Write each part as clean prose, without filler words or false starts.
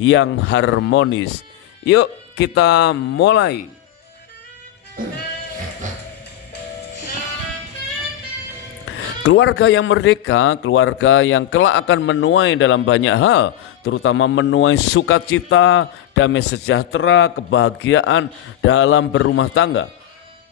yang harmonis. Yuk kita mulai. Keluarga yang merdeka, keluarga yang kelak akan menuai dalam banyak hal, terutama menuai sukacita, damai sejahtera, kebahagiaan dalam berumah tangga.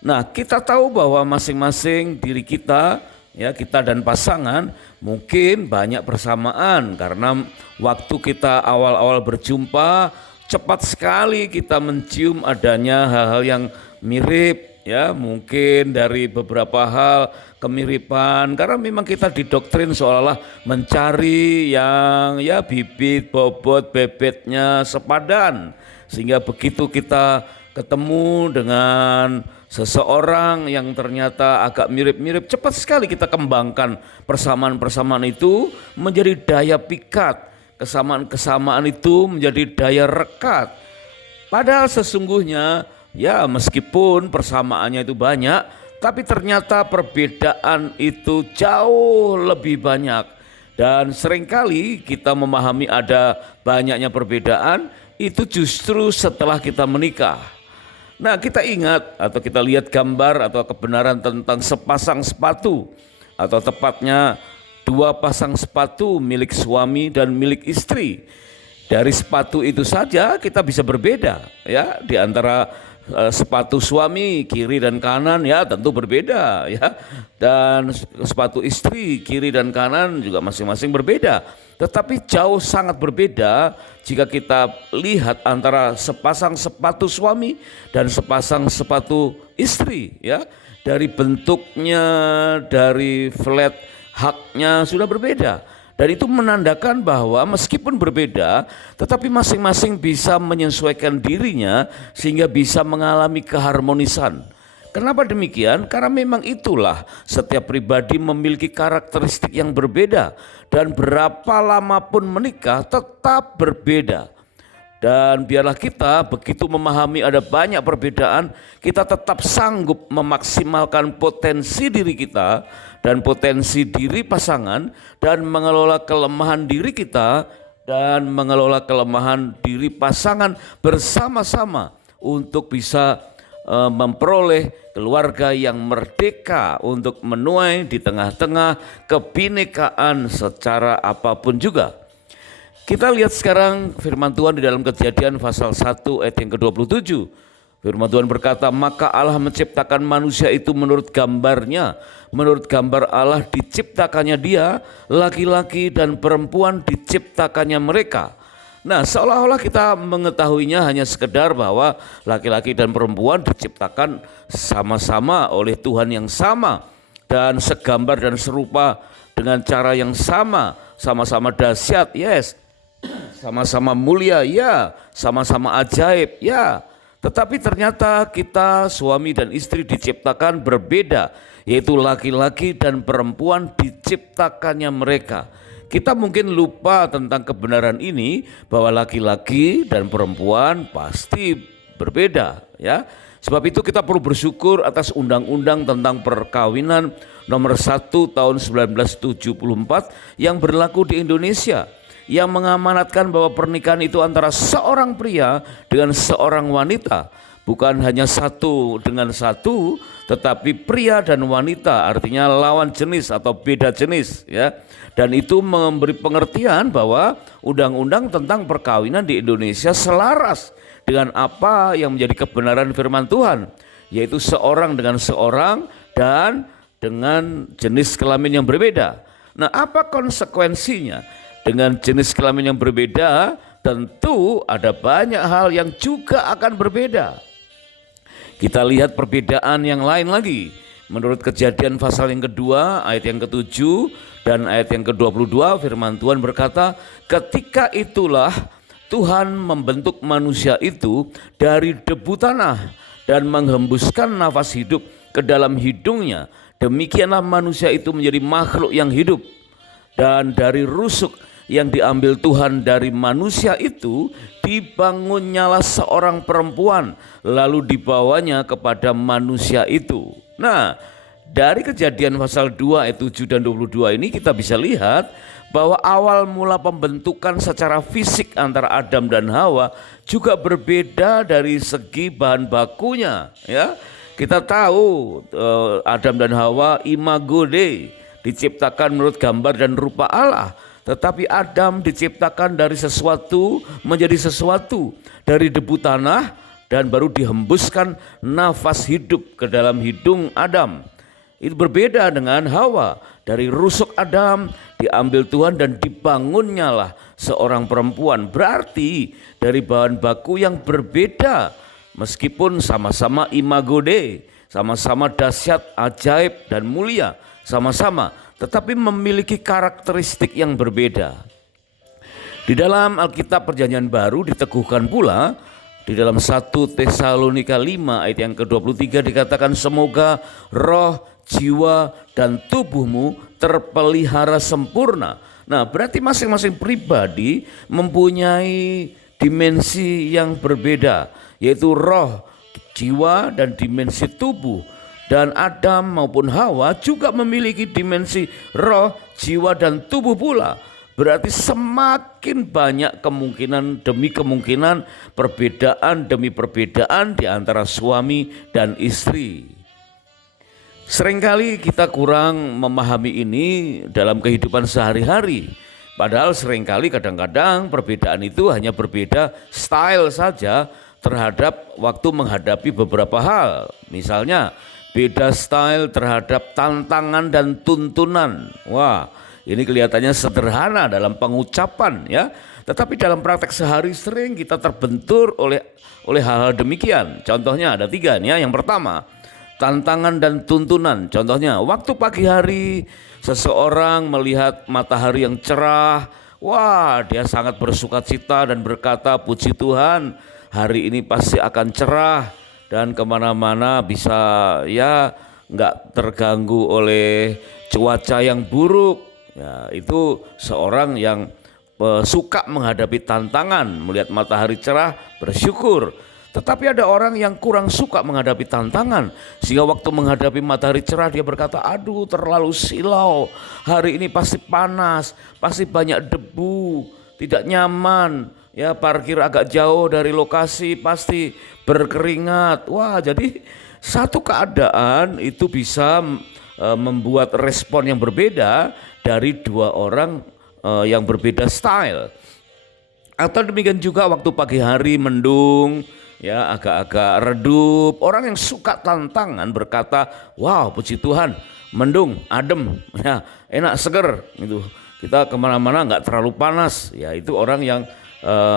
Nah, kita tahu bahwa masing-masing diri kita, ya kita dan pasangan mungkin banyak persamaan karena waktu kita awal-awal berjumpa cepat sekali kita mencium adanya hal-hal yang mirip. Ya, mungkin dari beberapa hal kemiripan karena memang kita didoktrin seolah-olah mencari yang ya bibit, bobot, bebetnya sepadan. Sehingga begitu kita ketemu dengan seseorang yang ternyata agak mirip-mirip, cepat sekali kita kembangkan persamaan-persamaan itu menjadi daya pikat. Kesamaan-kesamaan itu menjadi daya rekat. Padahal sesungguhnya ya meskipun persamaannya itu banyak, tapi ternyata perbedaan itu jauh lebih banyak. Dan seringkali kita memahami ada banyaknya perbedaan itu justru setelah kita menikah. Nah, kita ingat atau kita lihat gambar atau kebenaran tentang sepasang sepatu, atau tepatnya dua pasang sepatu milik suami dan milik istri. Dari sepatu itu saja kita bisa berbeda ya, di antara sepatu suami kiri dan kanan ya tentu berbeda ya, dan sepatu istri kiri dan kanan juga masing-masing berbeda. Tetapi jauh sangat berbeda jika kita lihat antara sepasang sepatu suami dan sepasang sepatu istri ya. Dari bentuknya, dari flat haknya sudah berbeda. Dan itu menandakan bahwa meskipun berbeda, tetapi masing-masing bisa menyesuaikan dirinya sehingga bisa mengalami keharmonisan. Kenapa demikian? Karena memang itulah setiap pribadi memiliki karakteristik yang berbeda. Dan berapa lama pun menikah tetap berbeda. Dan biarlah kita begitu memahami ada banyak perbedaan, kita tetap sanggup memaksimalkan potensi diri kita dan potensi diri pasangan dan mengelola kelemahan diri kita dan mengelola kelemahan diri pasangan bersama-sama untuk bisa memperoleh keluarga yang merdeka untuk menuai di tengah-tengah kebinekaan secara apapun juga. Kita lihat sekarang firman Tuhan di dalam Kejadian pasal 1 ayat yang ke-27. Firman Tuhan berkata, maka Allah menciptakan manusia itu menurut gambarnya. Menurut gambar Allah diciptakannya dia, laki-laki dan perempuan diciptakannya mereka. Nah, seolah-olah kita mengetahuinya hanya sekedar bahwa laki-laki dan perempuan diciptakan sama-sama oleh Tuhan yang sama. Dan segambar dan serupa dengan cara yang sama. Sama-sama dahsyat, yes. Sama-sama mulia, ya. Sama-sama ajaib, ya. Tetapi ternyata kita suami dan istri diciptakan berbeda, yaitu laki-laki dan perempuan diciptakannya mereka. Kita mungkin lupa tentang kebenaran ini bahwa laki-laki dan perempuan pasti berbeda, ya. Sebab itu kita perlu bersyukur atas undang-undang tentang perkawinan nomor 1 tahun 1974 yang berlaku di Indonesia, yang mengamanatkan bahwa pernikahan itu antara seorang pria dengan seorang wanita, bukan hanya satu dengan satu, tetapi pria dan wanita, artinya lawan jenis atau beda jenis ya. Dan itu memberi pengertian bahwa undang-undang tentang perkawinan di Indonesia selaras dengan apa yang menjadi kebenaran firman Tuhan, yaitu seorang dengan seorang dan dengan jenis kelamin yang berbeda. Nah, apa konsekuensinya? Dengan jenis kelamin yang berbeda, tentu ada banyak hal yang juga akan berbeda. Kita lihat perbedaan yang lain lagi. Menurut Kejadian pasal yang kedua, ayat yang ke-7 dan ayat yang ke-22, firman Tuhan berkata, ketika itulah Tuhan membentuk manusia itu dari debu tanah dan menghembuskan nafas hidup ke dalam hidungnya. Demikianlah manusia itu menjadi makhluk yang hidup. Dan dari rusuk yang diambil Tuhan dari manusia itu dibangunnyalah seorang perempuan, lalu dibawanya kepada manusia itu. Nah, dari Kejadian pasal 2 ayat 7 dan 22 ini kita bisa lihat bahwa awal mula pembentukan secara fisik antara Adam dan Hawa juga berbeda dari segi bahan bakunya, ya. Kita tahu Adam dan Hawa imago Dei, diciptakan menurut gambar dan rupa Allah. Tetapi Adam diciptakan dari sesuatu menjadi sesuatu, dari debu tanah, dan baru dihembuskan nafas hidup ke dalam hidung Adam. Itu berbeda dengan Hawa. Dari rusuk Adam diambil Tuhan dan dibangunnya lah seorang perempuan. Berarti dari bahan baku yang berbeda, meskipun sama-sama imago Dei, sama-sama dahsyat, ajaib dan mulia, sama-sama, tetapi memiliki karakteristik yang berbeda. Di dalam Alkitab Perjanjian Baru diteguhkan pula di dalam 1 Tesalonika 5 ayat yang ke-23 dikatakan, semoga roh, jiwa dan tubuhmu terpelihara sempurna. Nah, berarti masing-masing pribadi mempunyai dimensi yang berbeda, yaitu roh, jiwa dan dimensi tubuh. Dan Adam maupun Hawa juga memiliki dimensi roh, jiwa dan tubuh pula. Berarti semakin banyak kemungkinan demi kemungkinan, perbedaan demi perbedaan di antara suami dan istri. Seringkali kita kurang memahami ini dalam kehidupan sehari-hari. Padahal seringkali kadang-kadang perbedaan itu hanya berbeda style saja terhadap waktu menghadapi beberapa hal. Misalnya beda style terhadap tantangan dan tuntunan. Wah, ini kelihatannya sederhana dalam pengucapan, ya. Tetapi dalam praktek sehari sering kita terbentur oleh hal-hal demikian. Contohnya ada 3 nih, ya. Yang pertama, tantangan dan tuntunan. Contohnya, waktu pagi hari seseorang melihat matahari yang cerah, wah, dia sangat bersukacita dan berkata, puji Tuhan, hari ini pasti akan cerah dan kemana-mana bisa, ya, nggak terganggu oleh cuaca yang buruk. Ya, itu seorang yang suka menghadapi tantangan, melihat matahari cerah, bersyukur. Tetapi ada orang yang kurang suka menghadapi tantangan, sehingga waktu menghadapi matahari cerah dia berkata, aduh terlalu silau, hari ini pasti panas, pasti banyak debu, tidak nyaman, ya, parkir agak jauh dari lokasi, pasti berkeringat. Wah, jadi satu keadaan itu bisa membuat respon yang berbeda dari 2 orang yang berbeda style. Atau demikian juga waktu pagi hari mendung, ya, agak-agak redup, orang yang suka tantangan berkata, wow, puji Tuhan, mendung, adem, ya, enak, seger, gitu. Kita kemana-mana nggak terlalu panas, ya, itu orang yang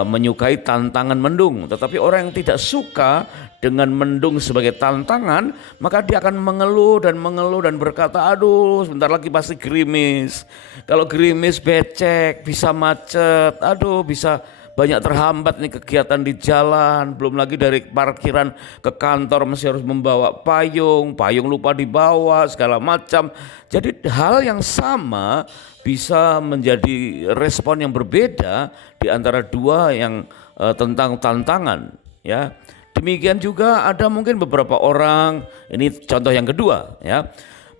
menyukai tantangan mendung. Tetapi orang yang tidak suka dengan mendung sebagai tantangan, maka dia akan mengeluh dan berkata, aduh sebentar lagi pasti gerimis, kalau gerimis becek, bisa macet, aduh bisa banyak terhambat nih kegiatan di jalan, belum lagi dari parkiran ke kantor masih harus membawa payung lupa dibawa, segala macam. Jadi hal yang sama bisa menjadi respon yang berbeda di antara 2 yang tentang tantangan, ya. Demikian juga ada mungkin beberapa orang, ini contoh yang kedua, ya.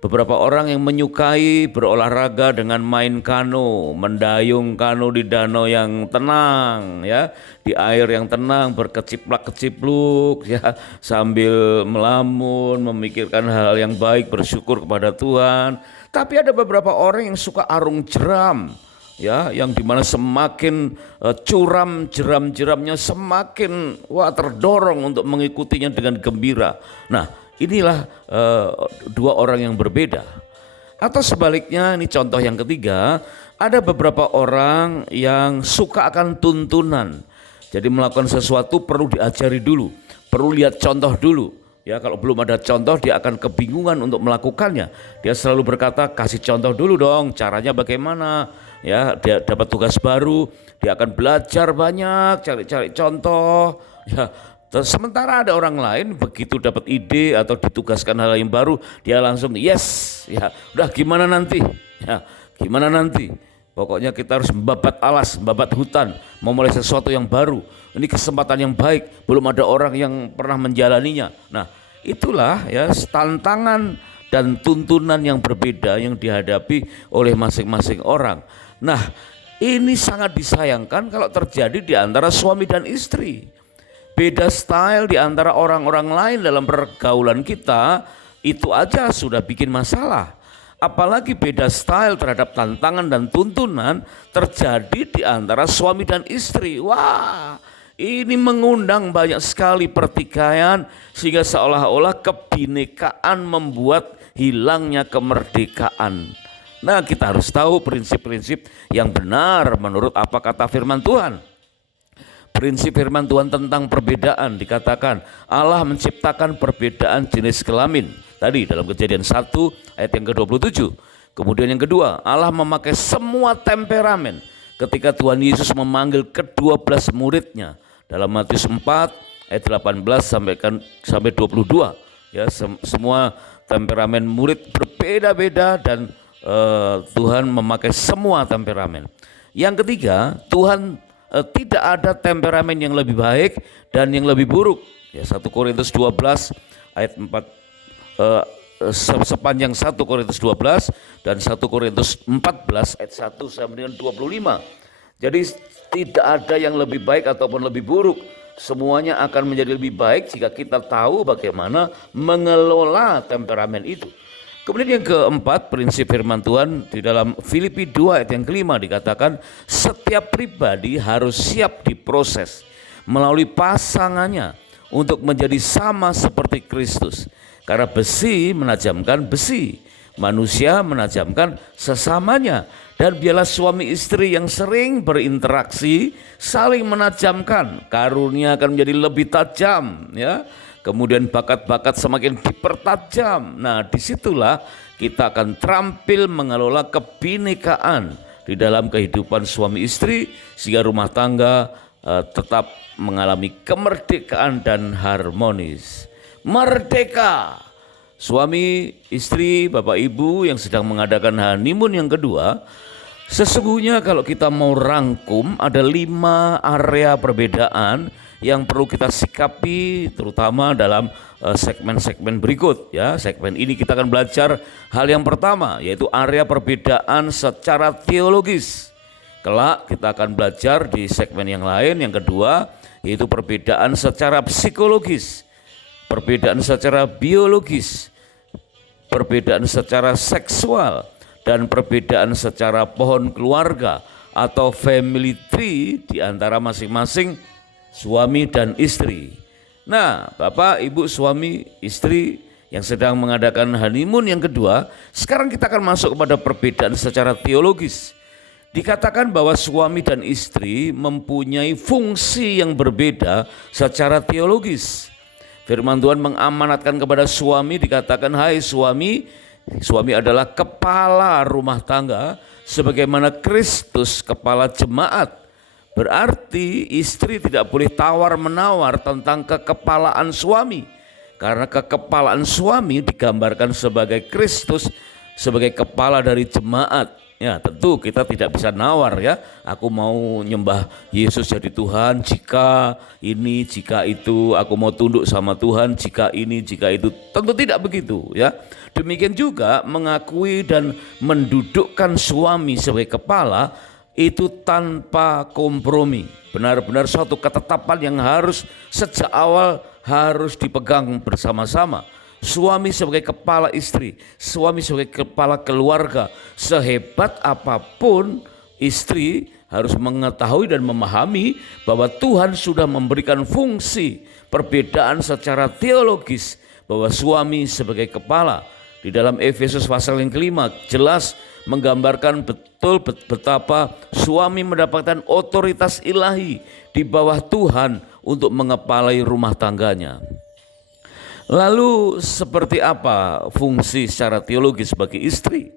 Beberapa orang yang menyukai berolahraga dengan main kano, mendayung kano di danau yang tenang, ya, di air yang tenang, berkeciplak-kecipluk, ya, sambil melamun, memikirkan hal yang baik, bersyukur kepada Tuhan. Tapi ada beberapa orang yang suka arung jeram, ya, yang dimana semakin curam jeram-jeramnya semakin terdorong untuk mengikutinya dengan gembira. Nah, inilah 2 orang yang berbeda. Atau sebaliknya, ini contoh yang ketiga, ada beberapa orang yang suka akan tuntunan. Jadi melakukan sesuatu perlu diajari dulu, perlu lihat contoh dulu. Ya, kalau belum ada contoh dia akan kebingungan untuk melakukannya. Dia selalu berkata, kasih contoh dulu dong, caranya bagaimana. Ya, dia dapat tugas baru, dia akan belajar banyak, cari-cari contoh. Ya, sementara ada orang lain begitu dapat ide atau ditugaskan hal yang baru, dia langsung yes, ya, udah gimana nanti, ya, gimana nanti. Pokoknya kita harus membabat alas, membabat hutan, memulai sesuatu yang baru. Ini kesempatan yang baik, belum ada orang yang pernah menjalaninya. Nah, itulah, ya, tantangan dan tuntunan yang berbeda yang dihadapi oleh masing-masing orang. Nah, ini sangat disayangkan kalau terjadi di antara suami dan istri. Beda style di antara orang-orang lain dalam pergaulan kita, itu aja sudah bikin masalah. Apalagi beda style terhadap tantangan dan tuntunan terjadi di antara suami dan istri. Wah, ini mengundang banyak sekali pertikaian sehingga seolah-olah kebinekaan membuat hilangnya kemerdekaan. Nah, kita harus tahu prinsip-prinsip yang benar menurut apa kata firman Tuhan. Prinsip firman Tuhan tentang perbedaan dikatakan Allah menciptakan perbedaan jenis kelamin. Tadi dalam Kejadian 1 ayat yang ke-27. Kemudian yang kedua, Allah memakai semua temperamen ketika Tuhan Yesus memanggil ke-12 muridnya. Dalam Matius 4 ayat 18 sampai 22. Ya, semua temperamen murid berbeda-beda dan Tuhan memakai semua temperamen. Yang ketiga, Tuhan tidak ada temperamen yang lebih baik dan yang lebih buruk. Ya, 1 Korintus 12 ayat 4 sepanjang 1 Korintus 12 dan 1 Korintus 14 ayat 1 sampai dengan 25. Jadi tidak ada yang lebih baik ataupun lebih buruk. Semuanya akan menjadi lebih baik jika kita tahu bagaimana mengelola temperamen itu. Kemudian yang keempat, prinsip firman Tuhan di dalam Filipi 2 ayat yang kelima dikatakan setiap pribadi harus siap diproses melalui pasangannya untuk menjadi sama seperti Kristus. Karena besi menajamkan besi, manusia menajamkan sesamanya. Dan biarlah suami istri yang sering berinteraksi saling menajamkan, karunia akan menjadi lebih tajam, ya. Kemudian bakat-bakat semakin dipertajam. Nah, disitulah kita akan terampil mengelola kebinekaan di dalam kehidupan suami istri sehingga rumah tangga tetap mengalami kemerdekaan dan harmonis. Merdeka! Suami, istri, bapak ibu yang sedang mengadakan honeymoon yang kedua, sesungguhnya kalau kita mau rangkum ada 5 area perbedaan yang perlu kita sikapi terutama dalam segmen-segmen berikut, ya. Segmen ini kita akan belajar hal yang pertama yaitu area perbedaan secara teologis. Kelak kita akan belajar di segmen yang lain yang kedua yaitu perbedaan secara psikologis, perbedaan secara biologis, perbedaan secara seksual, dan perbedaan secara pohon keluarga atau family tree di antara masing-masing suami dan istri. Nah, Bapak, Ibu, suami, istri yang sedang mengadakan honeymoon yang kedua, sekarang kita akan masuk kepada perbedaan secara teologis. Dikatakan bahwa suami dan istri mempunyai fungsi yang berbeda secara teologis. Firman Tuhan mengamanatkan kepada suami, dikatakan, hai suami, suami adalah kepala rumah tangga sebagaimana Kristus kepala jemaat. Berarti istri tidak boleh tawar-menawar tentang kekepalaan suami. Karena kekepalaan suami digambarkan sebagai Kristus sebagai kepala dari jemaat. Ya, tentu kita tidak bisa nawar, ya. Aku mau nyembah Yesus jadi Tuhan jika ini, jika itu. Aku mau tunduk sama Tuhan jika ini, jika itu. Tentu tidak begitu, ya. Demikian juga mengakui dan mendudukkan suami sebagai kepala itu tanpa kompromi. Benar-benar suatu ketetapan yang harus sejak awal harus dipegang bersama-sama. Suami sebagai kepala istri, suami sebagai kepala keluarga, sehebat apapun istri harus mengetahui dan memahami bahwa Tuhan sudah memberikan fungsi perbedaan secara teologis bahwa suami sebagai kepala. Di dalam Efesus pasal yang kelima jelas menggambarkan betul betapa suami mendapatkan otoritas ilahi di bawah Tuhan untuk mengepalai rumah tangganya. Lalu seperti apa fungsi secara teologis bagi istri?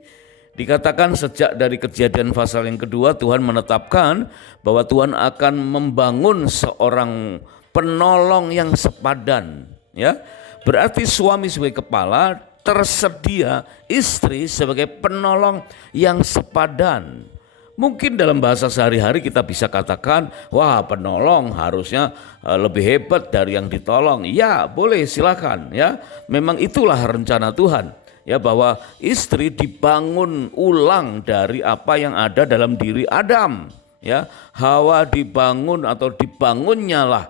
Dikatakan sejak dari Kejadian pasal yang kedua Tuhan menetapkan bahwa Tuhan akan membangun seorang penolong yang sepadan, ya. Berarti suami sebagai kepala, tersedia istri sebagai penolong yang sepadan. Mungkin dalam bahasa sehari-hari kita bisa katakan, wah, penolong harusnya lebih hebat dari yang ditolong. Ya, boleh, silakan, ya. Memang itulah rencana Tuhan. ya, bahwa istri dibangun ulang dari apa yang ada dalam diri Adam, ya. Hawa dibangun atau dibangunnya lah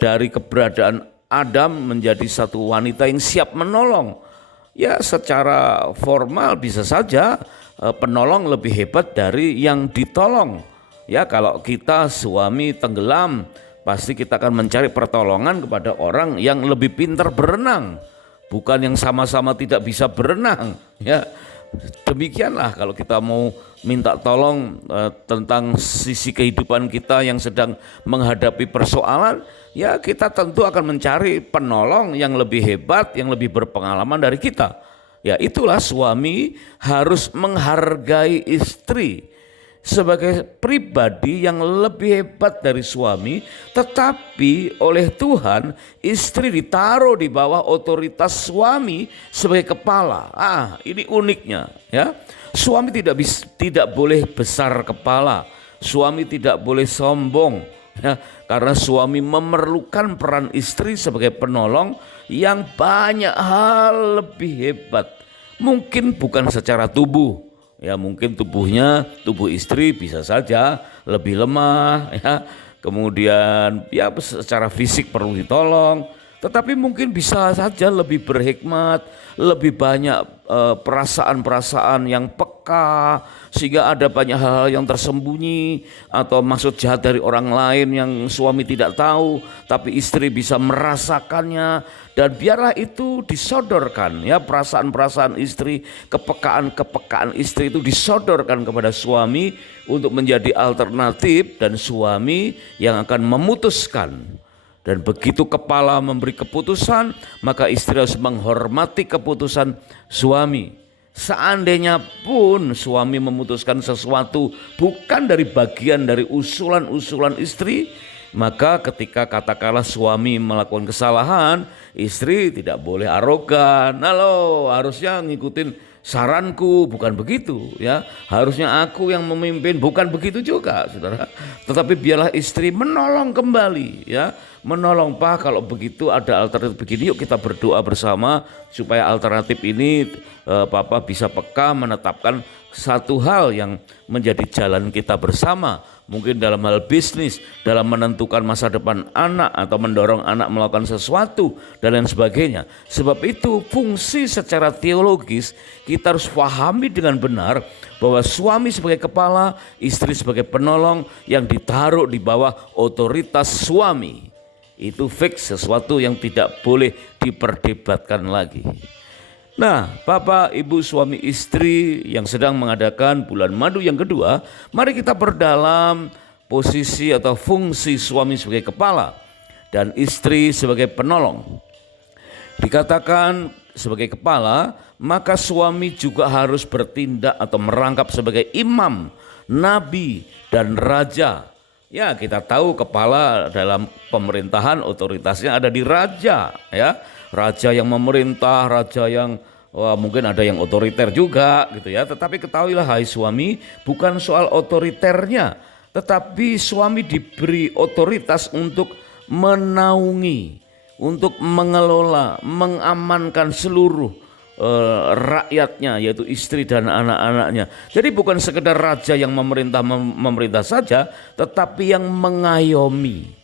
dari keberadaan Adam menjadi satu wanita yang siap menolong. Ya, secara formal bisa saja penolong lebih hebat dari yang ditolong. Ya, kalau kita suami tenggelam, pasti kita akan mencari pertolongan kepada orang yang lebih pintar berenang, bukan yang sama-sama tidak bisa berenang. Ya, demikianlah kalau kita mau minta tolong tentang sisi kehidupan kita yang sedang menghadapi persoalan, ya kita tentu akan mencari penolong yang lebih hebat, yang lebih berpengalaman dari kita. Ya, itulah suami harus menghargai istri sebagai pribadi yang lebih hebat dari suami, tetapi oleh Tuhan istri ditaruh di bawah otoritas suami sebagai kepala. Ini uniknya, ya. Suami tidak boleh besar kepala, suami tidak boleh sombong, ya, karena suami memerlukan peran istri sebagai penolong yang banyak hal lebih hebat. Mungkin bukan secara tubuh. Ya, mungkin tubuh istri bisa saja lebih lemah, ya. Kemudian ya secara fisik perlu ditolong, tetapi mungkin bisa saja lebih berhikmat, lebih banyak perasaan-perasaan yang peka, sehingga ada banyak hal yang tersembunyi atau maksud jahat dari orang lain yang suami tidak tahu, tapi istri bisa merasakannya. Dan biarlah itu disodorkan, ya, perasaan-perasaan istri, kepekaan-kepekaan istri itu disodorkan kepada suami untuk menjadi alternatif dan suami yang akan memutuskan. Dan begitu kepala memberi keputusan, maka istri harus menghormati keputusan suami. Seandainya pun suami memutuskan sesuatu bukan dari bagian dari usulan-usulan istri, maka ketika katakanlah suami melakukan kesalahan, istri tidak boleh arogan. Halo, harusnya ngikutin saranku, bukan begitu, ya. Harusnya aku yang memimpin, bukan begitu juga, saudara. Tetapi biarlah istri menolong kembali, ya. Menolong, Pak, kalau begitu ada alternatif begini, yuk kita berdoa bersama supaya alternatif ini Papa bisa peka menetapkan satu hal yang menjadi jalan kita bersama. Mungkin dalam hal bisnis, dalam menentukan masa depan anak atau mendorong anak melakukan sesuatu dan lain sebagainya. Sebab itu fungsi secara teologis kita harus pahami dengan benar bahwa suami sebagai kepala, istri sebagai penolong yang ditaruh di bawah otoritas suami. Itu fix, sesuatu yang tidak boleh diperdebatkan lagi. Nah, Bapak, Ibu, suami istri yang sedang mengadakan bulan madu yang kedua, mari kita perdalam posisi atau fungsi suami sebagai kepala dan istri sebagai penolong. Dikatakan sebagai kepala, maka suami juga harus bertindak atau merangkap sebagai imam, nabi, dan raja. Ya, kita tahu kepala dalam pemerintahan otoritasnya ada di raja, ya. Raja yang memerintah, raja yang mungkin ada yang otoriter juga gitu ya. Tetapi ketahuilah hai suami, bukan soal otoriternya, tetapi suami diberi otoritas untuk menaungi, untuk mengelola, mengamankan seluruh rakyatnya, yaitu istri dan anak-anaknya. Jadi bukan sekedar raja yang memerintah saja, tetapi yang mengayomi.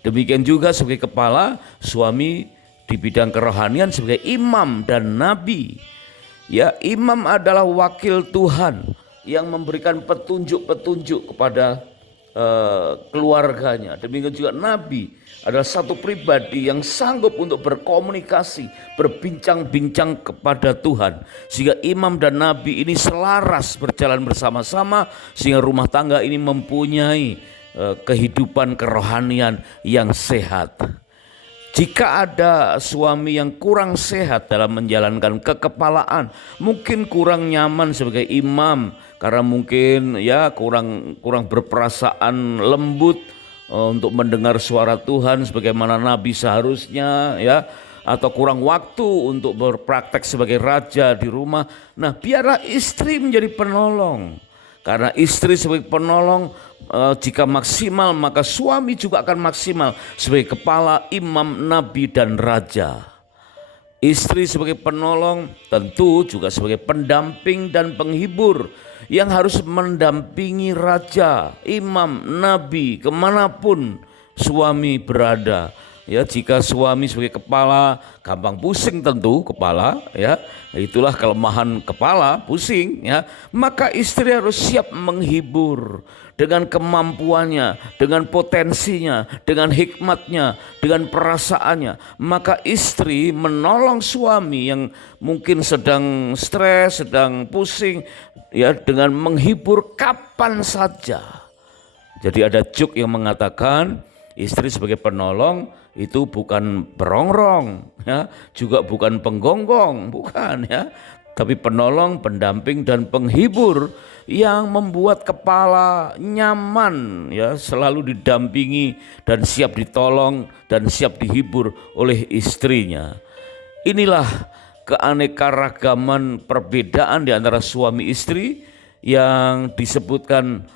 Demikian juga sebagai kepala, suami di bidang kerohanian sebagai imam dan nabi. Ya, imam adalah wakil Tuhan yang memberikan petunjuk-petunjuk kepada keluarganya. Demikian juga nabi adalah satu pribadi yang sanggup untuk berkomunikasi, berbincang-bincang kepada Tuhan. Sehingga imam dan nabi ini selaras berjalan bersama-sama, sehingga rumah tangga ini mempunyai kehidupan kerohanian yang sehat. Jika ada suami yang kurang sehat dalam menjalankan kekepalaan, mungkin kurang nyaman sebagai imam karena mungkin ya kurang berperasaan lembut untuk mendengar suara Tuhan sebagaimana nabi seharusnya, ya, atau kurang waktu untuk berpraktek sebagai raja di rumah. Nah, biarlah istri menjadi penolong. Karena istri sebagai penolong jika maksimal, maka suami juga akan maksimal sebagai kepala, imam, nabi, dan raja. Istri sebagai penolong, tentu juga sebagai pendamping dan penghibur yang harus mendampingi raja, imam, nabi, kemanapun suami berada. Ya, jika suami sebagai kepala gampang pusing, tentu kepala, ya itulah kelemahan kepala, pusing, ya maka istri harus siap menghibur dengan kemampuannya, dengan potensinya, dengan hikmatnya, dengan perasaannya. Maka istri menolong suami yang mungkin sedang stres, sedang pusing, ya dengan menghibur kapan saja. Jadi ada juk yang mengatakan istri sebagai penolong itu bukan berongrong, ya, juga bukan penggonggong, bukan, ya, tapi penolong, pendamping dan penghibur yang membuat kepala nyaman, ya, selalu didampingi dan siap ditolong dan siap dihibur oleh istrinya. Inilah keanekaragaman perbedaan di antara suami istri yang disebutkan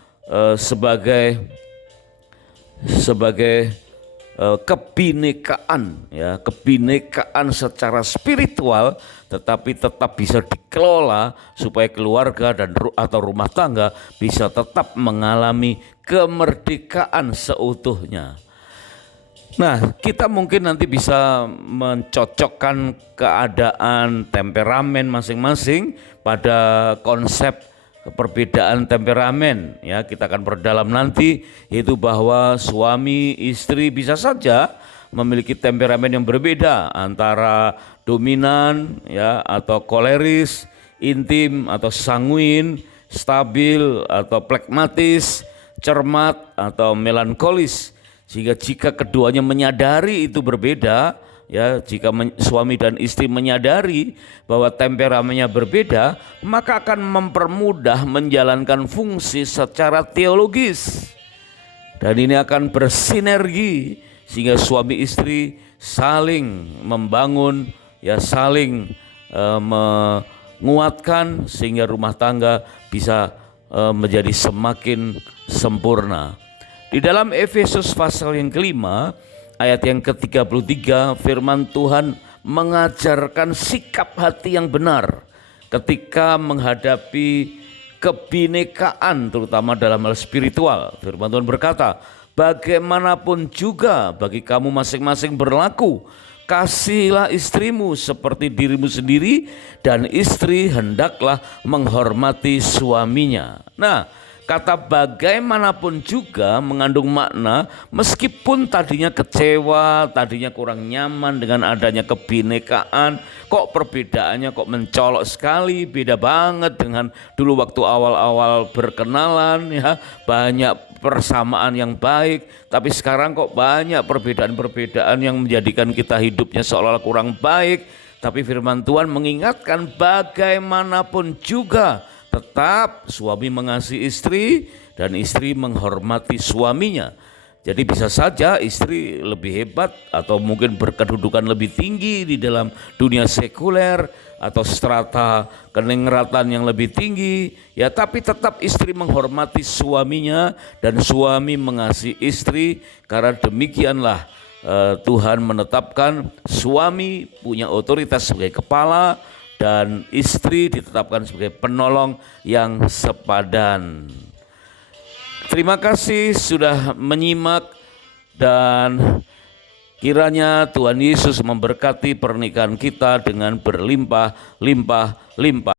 sebagai kebinekaan, ya, kebinekaan secara spiritual, tetapi tetap bisa dikelola supaya keluarga dan atau rumah tangga bisa tetap mengalami kemerdekaan seutuhnya. Nah, kita mungkin nanti bisa mencocokkan keadaan temperamen masing-masing pada konsep perbedaan temperamen, ya kita akan perdalam nanti, yaitu bahwa suami istri bisa saja memiliki temperamen yang berbeda antara dominan, ya atau koleris, intim atau sanguin, stabil atau plekmatis, cermat atau melankolis. Sehingga jika keduanya menyadari itu berbeda, ya jika suami dan istri menyadari bahwa temperamennya berbeda, maka akan mempermudah menjalankan fungsi secara teologis, dan ini akan bersinergi sehingga suami istri saling membangun, ya saling menguatkan sehingga rumah tangga bisa menjadi semakin sempurna. Di dalam Efesus pasal yang kelima ayat yang ke-33, firman Tuhan mengajarkan sikap hati yang benar ketika menghadapi kebinekaan, terutama dalam hal spiritual. Firman Tuhan berkata, bagaimanapun juga bagi kamu masing-masing berlaku, kasihilah istrimu seperti dirimu sendiri, dan istri hendaklah menghormati suaminya. Nah, kata bagaimanapun juga mengandung makna meskipun tadinya kecewa, tadinya kurang nyaman dengan adanya kebinekaan, kok perbedaannya kok mencolok sekali, beda banget dengan dulu waktu awal-awal berkenalan, ya banyak persamaan yang baik, tapi sekarang kok banyak perbedaan-perbedaan yang menjadikan kita hidupnya seolah-olah kurang baik. Tapi firman Tuhan mengingatkan bagaimanapun juga tetap suami mengasihi istri dan istri menghormati suaminya. Jadi bisa saja istri lebih hebat atau mungkin berkedudukan lebih tinggi di dalam dunia sekuler atau strata keningratan yang lebih tinggi, ya tapi tetap istri menghormati suaminya dan suami mengasihi istri, karena demikianlah Tuhan menetapkan suami punya otoritas sebagai kepala dan istri ditetapkan sebagai penolong yang sepadan. Terima kasih sudah menyimak, dan kiranya Tuhan Yesus memberkati pernikahan kita dengan berlimpah-limpah.